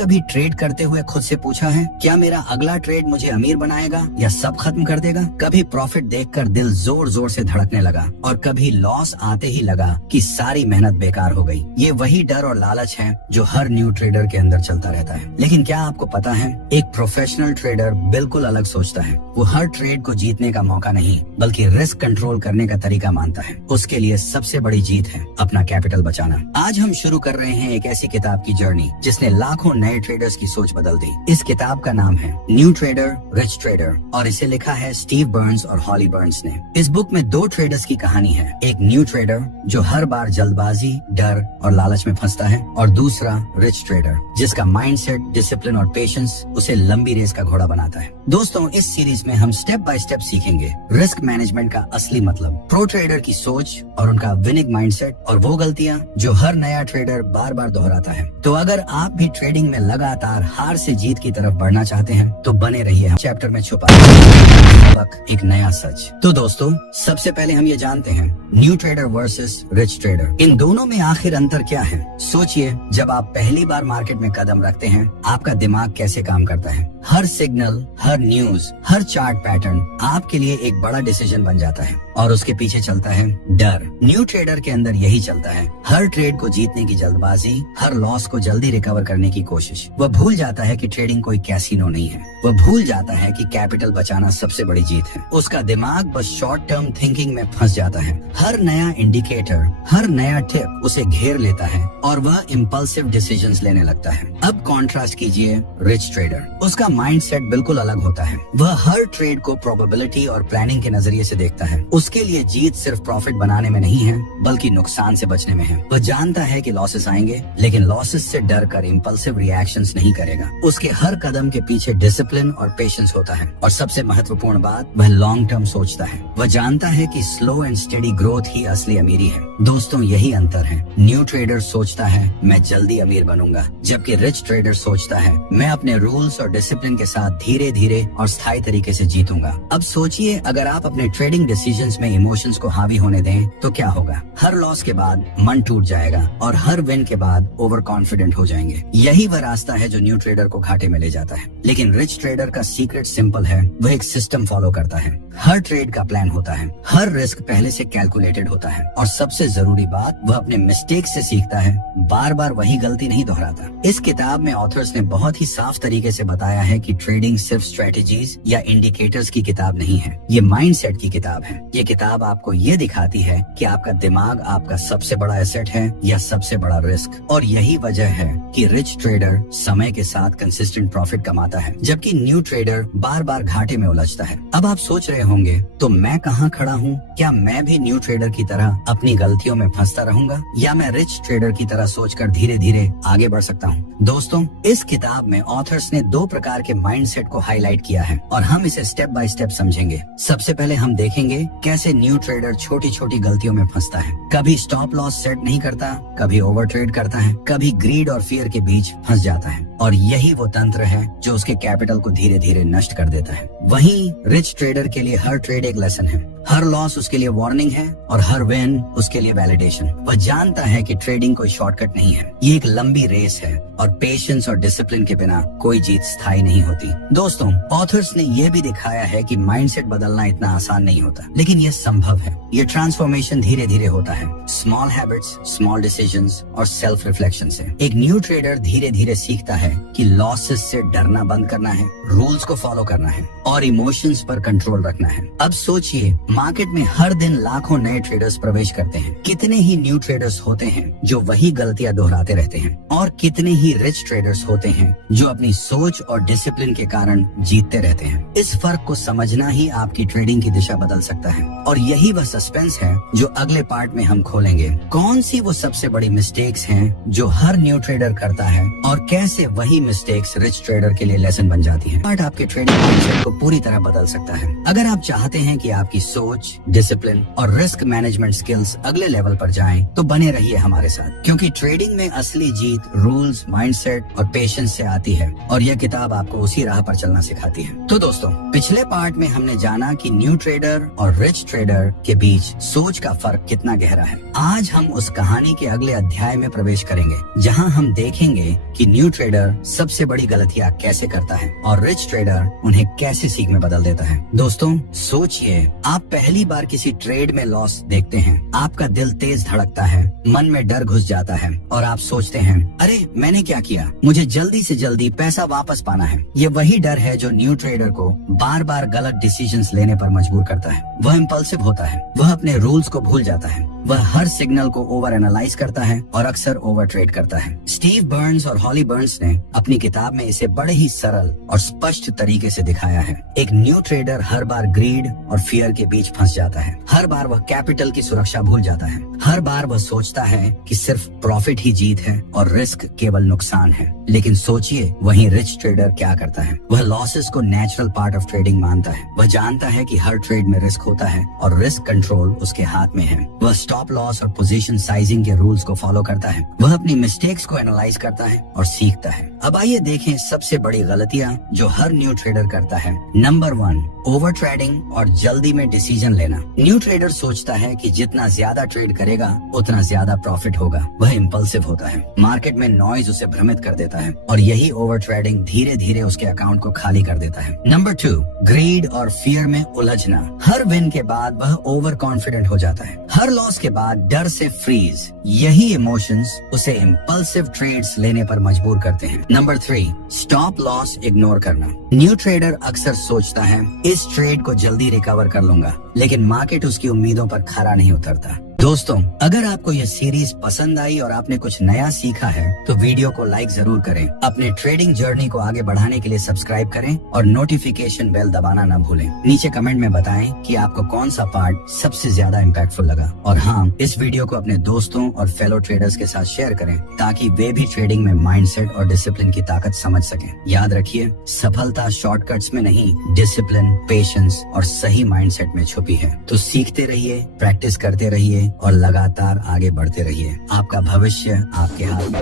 कभी ट्रेड करते हुए खुद से पूछा है, क्या मेरा अगला ट्रेड मुझे अमीर बनाएगा या सब खत्म कर देगा? कभी प्रॉफिट देखकर दिल जोर जोर से धड़कने लगा और कभी लॉस आते ही लगा कि सारी मेहनत बेकार हो गई। ये वही डर और लालच है जो हर न्यू ट्रेडर के अंदर चलता रहता है। लेकिन क्या आपको पता है, एक प्रोफेशनल ट्रेडर बिल्कुल अलग सोचता है। वो हर ट्रेड को जीतने का मौका नहीं बल्कि रिस्क कंट्रोल करने का तरीका मानता है। उसके लिए सबसे बड़ी जीत है अपना कैपिटल बचाना। आज हम शुरू कर रहे हैं एक ऐसी किताब की जर्नी जिसने लाखों नए ट्रेडर्स की सोच बदल दी। इस किताब का नाम है न्यू ट्रेडर रिच ट्रेडर और इसे लिखा है स्टीव बर्न्स और हॉली बर्न्स ने। इस बुक में दो ट्रेडर्स की कहानी है, एक न्यू ट्रेडर जो हर बार जल्दबाजी, डर और लालच में फंसता है और दूसरा रिच ट्रेडर जिसका माइंडसेट, डिसिप्लिन और पेशेंस उसे लंबी रेस का घोड़ा बनाता है। दोस्तों, इस सीरीज में हम स्टेप बाय स्टेप सीखेंगे रिस्क मैनेजमेंट का असली मतलब, प्रो ट्रेडर की सोच और उनका विनिंग माइंडसेट और वो गलतियां जो हर नया ट्रेडर बार बार दोहराता है। तो अगर आप भी ट्रेडिंग में लगातार हार से जीत की तरफ बढ़ना चाहते हैं तो बने रहिए हम चैप्टर में छुपा सबक, एक नया सच। तो दोस्तों, सबसे पहले हम ये जानते हैं new trader versus rich trader, इन दोनों में आखिर अंतर क्या है? सोचिए, जब आप पहली बार मार्केट में कदम रखते हैं आपका दिमाग कैसे काम करता है। हर सिग्नल, हर न्यूज, हर चार्ट पैटर्न आपके लिए एक बड़ा डिसीजन बन जाता है और उसके पीछे चलता है डर। न्यू ट्रेडर के अंदर यही चलता है, हर ट्रेड को जीतने की जल्दबाजी, हर लॉस को जल्दी रिकवर करने की कोशिश। वह भूल जाता है कि ट्रेडिंग कोई कैसीनो नहीं है, वह भूल जाता है कि कैपिटल बचाना सबसे बड़ी जीत है। उसका दिमाग बस शॉर्ट टर्म थिंकिंग में फंस जाता है। हर नया इंडिकेटर, हर नया टिप उसे घेर लेता है और वह इम्पल्सिव डिसीजंस लेने लगता है। अब कॉन्ट्रास्ट कीजिए रिच ट्रेडर, उसका माइंडसेट बिल्कुल अलग होता है। वह हर ट्रेड को प्रोबेबिलिटी और प्लानिंग के नजरिए से देखता है। उसके लिए जीत सिर्फ प्रॉफिट बनाने में नहीं है बल्कि नुकसान से बचने में है। वह जानता है कि लॉसेस आएंगे लेकिन लॉसेस से डर कर इम्पल्सिव रिएक्शंस नहीं करेगा। उसके हर कदम के पीछे डिसिप्लिन और पेशेंस होता है और सबसे महत्वपूर्ण बात, वह लॉन्ग टर्म सोचता है। वह जानता है कि स्लो एंड स्टेडी ग्रोथ ही असली अमीरी है। दोस्तों, यही अंतर है। न्यू ट्रेडर सोचता है मैं जल्दी अमीर बनूंगा, जबकि रिच ट्रेडर सोचता है मैं अपने रूल्स और डिसिप्लिन के साथ धीरे धीरे और स्थायी तरीके से जीतूंगा। अब सोचिए, अगर आप अपने ट्रेडिंग डिसीजंस में इमोशंस को हावी होने दें तो क्या होगा? हर लॉस के बाद मन टूट जाएगा और हर विन के बाद ओवर कॉन्फिडेंट हो जाएंगे। यही वह रास्ता है जो न्यू ट्रेडर को घाटे में ले जाता है। लेकिन रिच ट्रेडर का सीक्रेट सिंपल है, वह एक सिस्टम फॉलो करता है। हर ट्रेड का प्लान होता है, हर रिस्क पहले से कैलकुलेटेड होता है और सबसे जरूरी बात, वह अपने मिस्टेक से सीखता है, बार बार वही गलती नहीं दोहराता। इस किताब में ऑथर्स ने बहुत ही साफ तरीके से बताया है कि ट्रेडिंग सिर्फ स्ट्रेटेजीज या इंडिकेटर्स की किताब नहीं है, ये माइंडसेट की किताब है। ये किताब आपको ये दिखाती है कि आपका दिमाग आपका सबसे बड़ा एसेट है या सबसे बड़ा रिस्क। और यही वजह है कि रिच ट्रेडर समय के साथ कंसिस्टेंट प्रॉफिट कमाता है जबकि न्यू ट्रेडर बार बार घाटे में उलझता है। अब आप सोच रहे होंगे, तो मैं कहाँ खड़ा हूँ? क्या मैं भी न्यू ट्रेडर की तरह अपनी गलतियों में फंसता रहूंगा या मैं रिच ट्रेडर की तरह सोचकर धीरे धीरे आगे बढ़ सकता हूँ? दोस्तों, इस किताब में ऑथर्स ने दो प्रकार के माइंडसेट को हाईलाइट किया है और हम इसे स्टेप बाय स्टेप समझेंगे। सबसे पहले हम देखेंगे कैसे न्यू ट्रेडर छोटी छोटी गलतियों में फंसता है। कभी स्टॉप लॉस सेट नहीं करता, कभी ओवर ट्रेड करता है, कभी ग्रीड और फियर के बीच फंस जाता है और यही वो तंत्र है जो उसके कैपिटल को धीरे धीरे नष्ट कर देता है। वहीं रिच ट्रेडर के लिए हर ट्रेड एक लेसन है, हर लॉस उसके लिए वार्निंग है और हर विन उसके लिए वैलिडेशन। वह जानता है कि ट्रेडिंग कोई शॉर्टकट नहीं है, ये एक लंबी रेस है और पेशेंस और डिसिप्लिन के बिना कोई जीत स्थायी नहीं होती। दोस्तों, ऑथर्स ने यह भी दिखाया है कि माइंडसेट बदलना इतना आसान नहीं होता, लेकिन यह संभव है। ये ट्रांसफॉर्मेशन धीरे धीरे होता है, स्मॉल हैबिट्स, स्मॉल डिसीजंस और सेल्फ रिफ्लेक्शन से। एक न्यू ट्रेडर धीरे धीरे सीखता है कि लॉसेस से डरना बंद करना है, रूल्स को फॉलो करना है और इमोशंस पर कंट्रोल रखना है। अब सोचिए, मार्केट में हर दिन लाखों नए ट्रेडर्स प्रवेश करते हैं। कितने ही न्यू ट्रेडर्स होते हैं जो वही गलतियां दोहराते रहते हैं और कितने ही रिच ट्रेडर्स होते हैं जो अपनी सोच और डिसिप्लिन के कारण जीतते रहते हैं। इस फर्क को समझना ही आपकी ट्रेडिंग की दिशा बदल सकता है और यही वह सस्पेंस है जो अगले पार्ट में हम खोलेंगे। कौन सी वो सबसे बड़ी मिस्टेक्स हैं जो हर न्यू ट्रेडर करता है और कैसे वही मिस्टेक्स रिच ट्रेडर के लिए लेसन बन जाती हैं। पार्ट आपके ट्रेडिंग माइंडसेट को पूरी तरह बदल सकता है। अगर आप चाहते हैं कि आपकी सोच, डिसिप्लिन और रिस्क मैनेजमेंट स्किल्स अगले लेवल पर जाएं, तो बने रहिए हमारे साथ, क्योंकि ट्रेडिंग में असली जीत रूल्स, माइंडसेट और पेशेंस से आती है और यह किताब आपको उसी राह पर चलना सिखाती है। तो दोस्तों, पिछले पार्ट में हमने जाना कि न्यू ट्रेडर और रिच ट्रेडर के बीच सोच का फर्क कितना गहरा है। आज हम उस कहानी के अगले अध्याय में प्रवेश करेंगे, जहां हम देखेंगे कि न्यू ट्रेडर सबसे बड़ी गलतियां कैसे करता है और रिच ट्रेडर उन्हें कैसे सीख में बदल देता है। दोस्तों, सोचिए, आप पहली बार किसी ट्रेड में लॉस देखते हैं, आपका दिल तेज धड़कता है, मन में डर घुस जाता है और आप सोचते हैं, अरे मैंने क्या किया, मुझे जल्दी से जल्दी पैसा वापस पाना है। ये वही डर है जो न्यू ट्रेडर को बार बार गलत डिसीजंस लेने पर मजबूर करता है। वह इम्पल्सिव होता है, वह अपने रूल्स को भूल जाता है, वह हर सिग्नल को ओवर एनालाइज करता है और अक्सर ओवर ट्रेड करता है। स्टीव बर्न्स और हॉली बर्न्स ने अपनी किताब में इसे बड़े ही सरल और स्पष्ट तरीके से दिखाया है। एक न्यू ट्रेडर हर बार ग्रीड और फियर के बीच फंस जाता है, हर बार वह कैपिटल की सुरक्षा भूल जाता है, हर बार वह सोचता है कि सिर्फ प्रॉफिट ही जीत है और रिस्क केवल नुकसान है। लेकिन सोचिए, वहीं रिच ट्रेडर क्या करता है, वह लॉसेस को नेचुरल पार्ट ऑफ ट्रेडिंग मानता है। वह जानता है कि हर ट्रेड में रिस्क होता है और रिस्क कंट्रोल उसके हाथ में है। वह स्टॉप लॉस और पोजीशन साइजिंग के रूल्स को फॉलो करता है। वह अपनी मिस्टेक्स को एनालाइज करता है और सीखता है। अब आइए देखें सबसे बड़ी गलतियां जो हर न्यू ट्रेडर करता है। नंबर 1, ओवर ट्रेडिंग और जल्दी में डिसीजन लेना। न्यू ट्रेडर सोचता है कि जितना ज्यादा ट्रेड करेगा उतना ज्यादा प्रॉफिट होगा। वह इम्पल्सिव होता है, मार्केट में नॉइज उसे भ्रमित कर देता है और यही ओवर ट्रेडिंग धीरे धीरे उसके अकाउंट को खाली कर देता है। नंबर 2, ग्रीड और फियर में उलझना। हर विन के बाद वह ओवर कॉन्फिडेंट हो जाता है, हर लॉस के बाद डर से फ्रीज। यही इमोशंस उसे इम्पल्सिव ट्रेड्स लेने पर मजबूर करते हैं। नंबर 3, स्टॉप लॉस इग्नोर करना। न्यू ट्रेडर अक्सर सोचता है, इस ट्रेड को जल्दी रिकवर कर लूंगा, लेकिन मार्केट उसकी उम्मीदों पर खरा नहीं उतरता। दोस्तों, अगर आपको यह सीरीज पसंद आई और आपने कुछ नया सीखा है तो वीडियो को लाइक जरूर करें। अपने ट्रेडिंग जर्नी को आगे बढ़ाने के लिए सब्सक्राइब करें और नोटिफिकेशन बेल दबाना न भूलें। नीचे कमेंट में बताएं कि आपको कौन सा पार्ट सबसे ज्यादा इम्पैक्टफुल लगा। और हाँ, इस वीडियो को अपने दोस्तों और फेलो ट्रेडर्स के साथ शेयर करें ताकि वे भी ट्रेडिंग में माइंडसेट और डिसिप्लिन की ताकत समझ सकें। याद रखिए, सफलता शॉर्टकट्स में नहीं, डिसिप्लिन, पेशेंस और सही माइंडसेट में छुपी है। तो सीखते रहिए, प्रैक्टिस करते रहिए और लगातार आगे बढ़ते रहिए। आपका भविष्य आपके हाथ में।